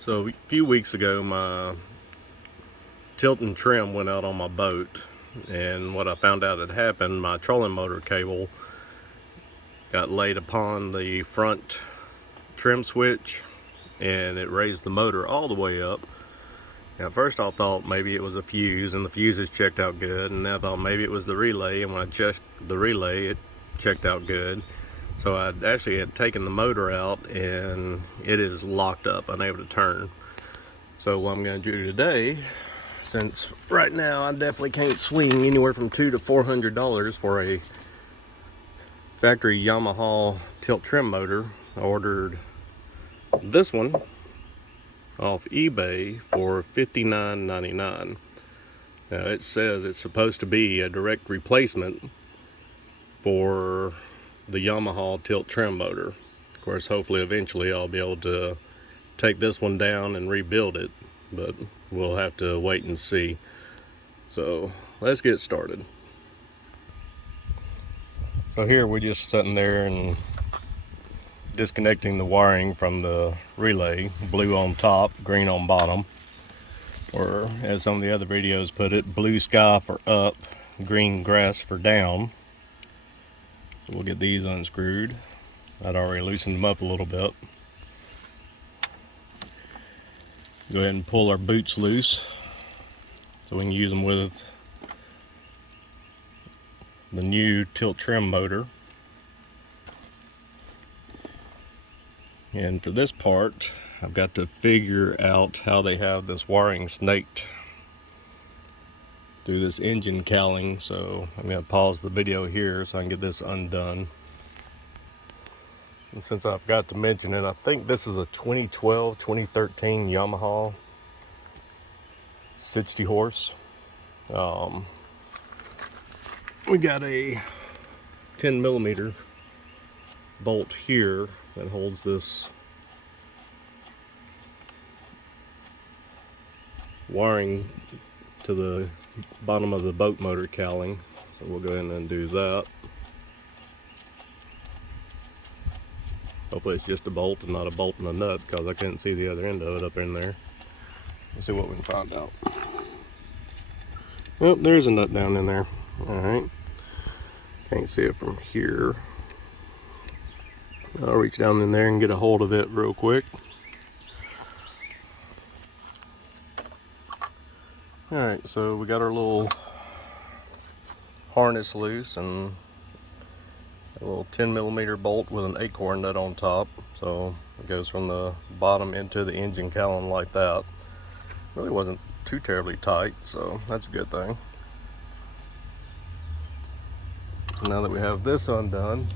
So a few weeks ago, my tilt and trim went out on my boat, and what I found out had happened, my trolling motor cable got laid upon the front trim switch, and it raised the motor all the way up. And at first I thought maybe it was a fuse, and the fuses checked out good, and then I thought maybe it was the relay, and when I checked the relay, it checked out good. So I actually had taken the motor out, and it is locked up, unable to turn. So what I'm going to do today, since right now I definitely can't swing anywhere from $200 to $400 for a factory Yamaha tilt trim motor, I ordered this one off eBay for $59.99. Now it says it's supposed to be a direct replacement for the Yamaha tilt trim motor. Of course, hopefully eventually I'll be able to take this one down and rebuild it, but we'll have to wait and see. So let's get started. So here we're just sitting there and disconnecting the wiring from the relay, blue on top, green on bottom, or as some of the other videos put it, blue sky for up, green grass for down. So we'll get these unscrewed. I'd already loosened them up a little bit. Go ahead and pull our boots loose so we can use them with the new tilt trim motor. And for this part, I've got to figure out how they have this wiring snaked through this engine cowling, so I'm going to pause the video here so I can get this undone. And since I forgot to mention it, I think this is a 2012-2013 Yamaha 60 horse. We got a 10mm bolt here that holds this wiring to the bottom of the boat motor cowling. So we'll go ahead and undo that. Hopefully it's just a bolt and not a bolt and a nut, because I couldn't see the other end of it up in there. Let's see what we can find out. Well, there's a nut down in there. Alright. Can't see it from here. I'll reach down in there and get a hold of it real quick. Alright, so we got our little harness loose and a little 10mm bolt with an acorn nut on top. So it goes from the bottom into the engine cowling like that. Really wasn't too terribly tight, so that's a good thing. So now that we have this undone,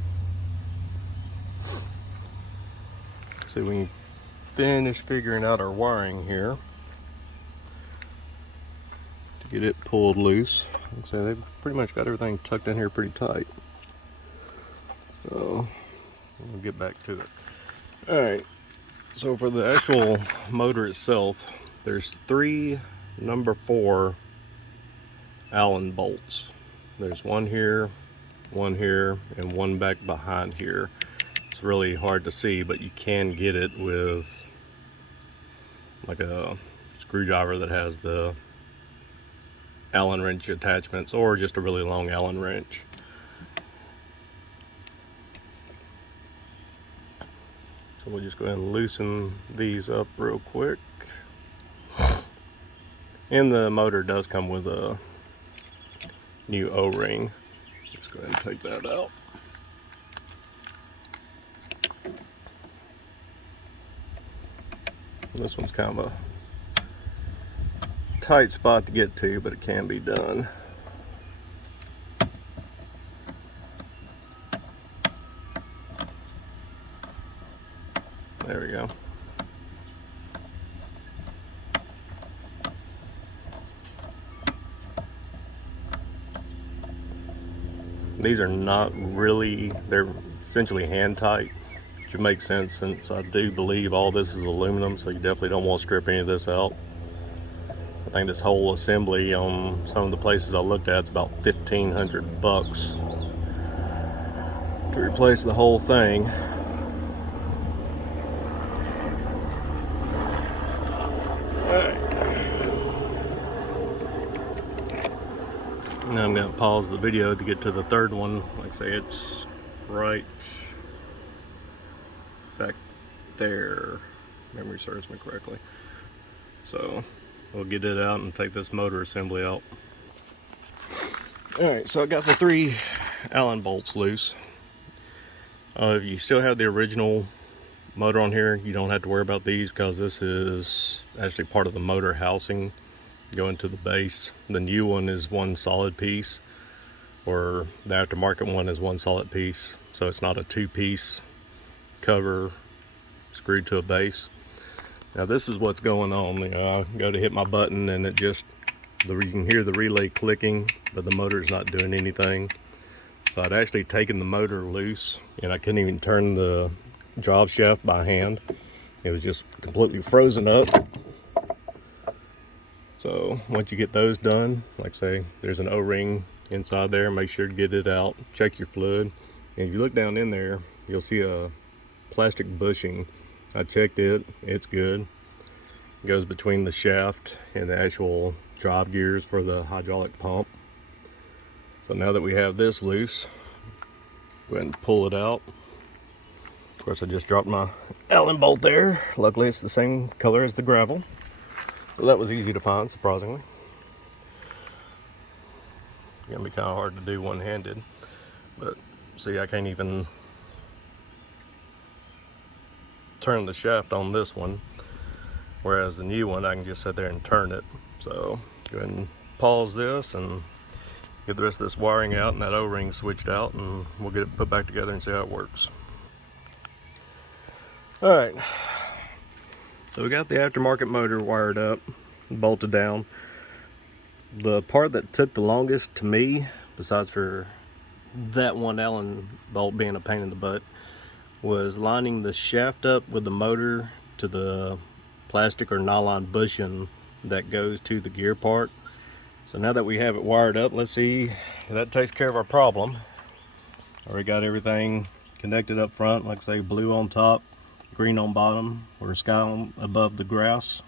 see if we can finish figuring out our wiring here to get it pulled loose. So they've pretty much got everything tucked in here pretty tight. So we'll get back to it. Alright, so for the actual motor itself, there's 3 number 4 Allen bolts. There's one here, and one back behind here. It's really hard to see, but you can get it with like a screwdriver that has the Allen wrench attachments, or just a really long Allen wrench. So we'll just go ahead and loosen these up real quick. And the motor does come with a new O-ring. Just go ahead and take that out. This one's kind of a tight spot to get to, but it can be done. There we go. These are not really, they're essentially hand tight, which would make sense since I do believe all this is aluminum, so you definitely don't want to strip any of this out. I think this whole assembly on some of the places I looked at, it's about $1,500 to replace the whole thing. Now I'm going to pause the video to get to the third one. Like I say, it's right back there. Memory serves me correctly. So we'll get it out and take this motor assembly out. Alright, so I got the 3 Allen bolts loose. If you still have the original motor on here, you don't have to worry about these because this is actually part of the motor housing going to the base. The new one is one solid piece, or the aftermarket one is one solid piece, so it's not a 2-piece cover screwed to a base. Now this is what's going on. You know, I go to hit my button and it just, you can hear the relay clicking, but the motor is not doing anything. So I'd actually taken the motor loose and I couldn't even turn the drive shaft by hand. It was just completely frozen up. So once you get those done, like I say, there's an O-ring inside there. Make sure to get it out, check your fluid. And if you look down in there, you'll see a plastic bushing. I checked it, it's good. It goes between the shaft and the actual drive gears for the hydraulic pump. So now that we have this loose, go ahead and pull it out. Of course, I just dropped my Allen bolt there. Luckily, it's the same color as the gravel. So that was easy to find, surprisingly. It's gonna be kind of hard to do one-handed. But see, I can't even turn the shaft on this one. Whereas the new one, I can just sit there and turn it. So go ahead and pause this and get the rest of this wiring out and that O-ring switched out, and we'll get it put back together and see how it works. Alright, so we got the aftermarket motor wired up, bolted down. The part that took the longest to me, besides for that one Allen bolt being a pain in the butt, was lining the shaft up with the motor to the plastic or nylon bushing that goes to the gear part. So now that we have it wired up, let's see if that takes care of our problem. Already got everything connected up front, like I say, blue on top, green on bottom, or sky above the grass.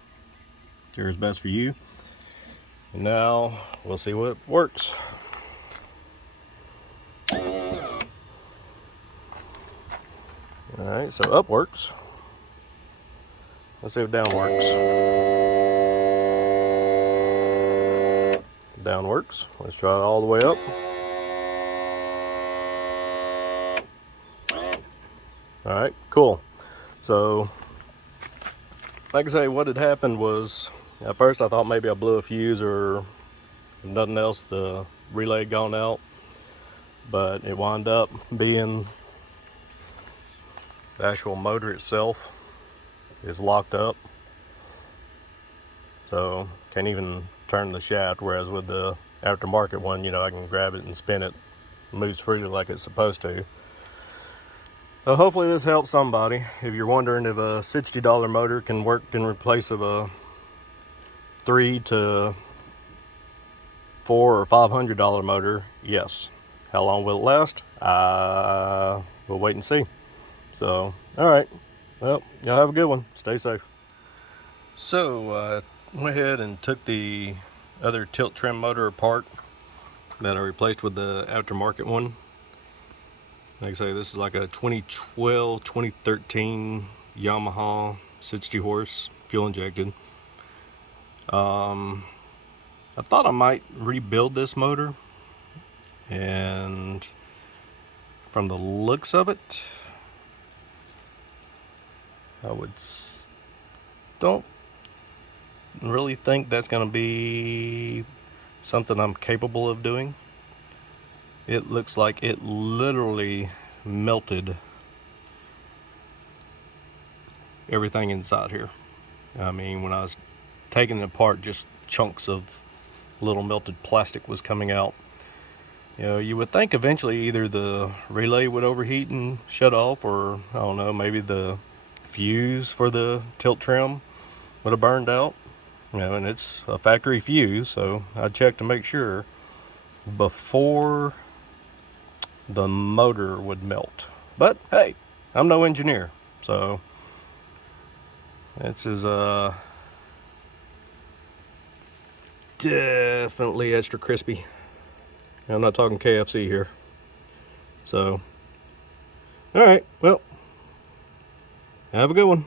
Whichever is best for you. And now we'll see what works. Alright, so up works. Let's see if down works. Down works. Let's try it all the way up. Alright, cool. So, like I say, what had happened was, at first I thought maybe I blew a fuse or if nothing else, the relay had gone out. But it wound up being the actual motor itself is locked up. So, can't even turn the shaft, whereas with the aftermarket one, you know, I can grab it and spin it. It moves freely like it's supposed to. So hopefully this helps somebody. If you're wondering if a $60 motor can work in replace of a $300 to $400 or $500 motor, yes. How long will it last? We'll wait and see. So, all right. Well, y'all have a good one. Stay safe. So, went ahead and took the other tilt trim motor apart that I replaced with the aftermarket one. Like I say, this is like a 2012, 2013 Yamaha 60 horse, fuel injected. I thought I might rebuild this motor, and from the looks of it, don't really think that's going to be something I'm capable of doing. It looks like it literally melted everything inside here. I mean, when I was taking it apart, just chunks of little melted plastic was coming out. You know, you would think eventually either the relay would overheat and shut off, or I don't know, maybe the fuse for the tilt trim would have burned out. You know, and it's a factory fuse, so I checked to make sure before the motor would melt. But hey, I'm no engineer, so this is definitely extra crispy. I'm not talking KFC here. So, all right, well, have a good one.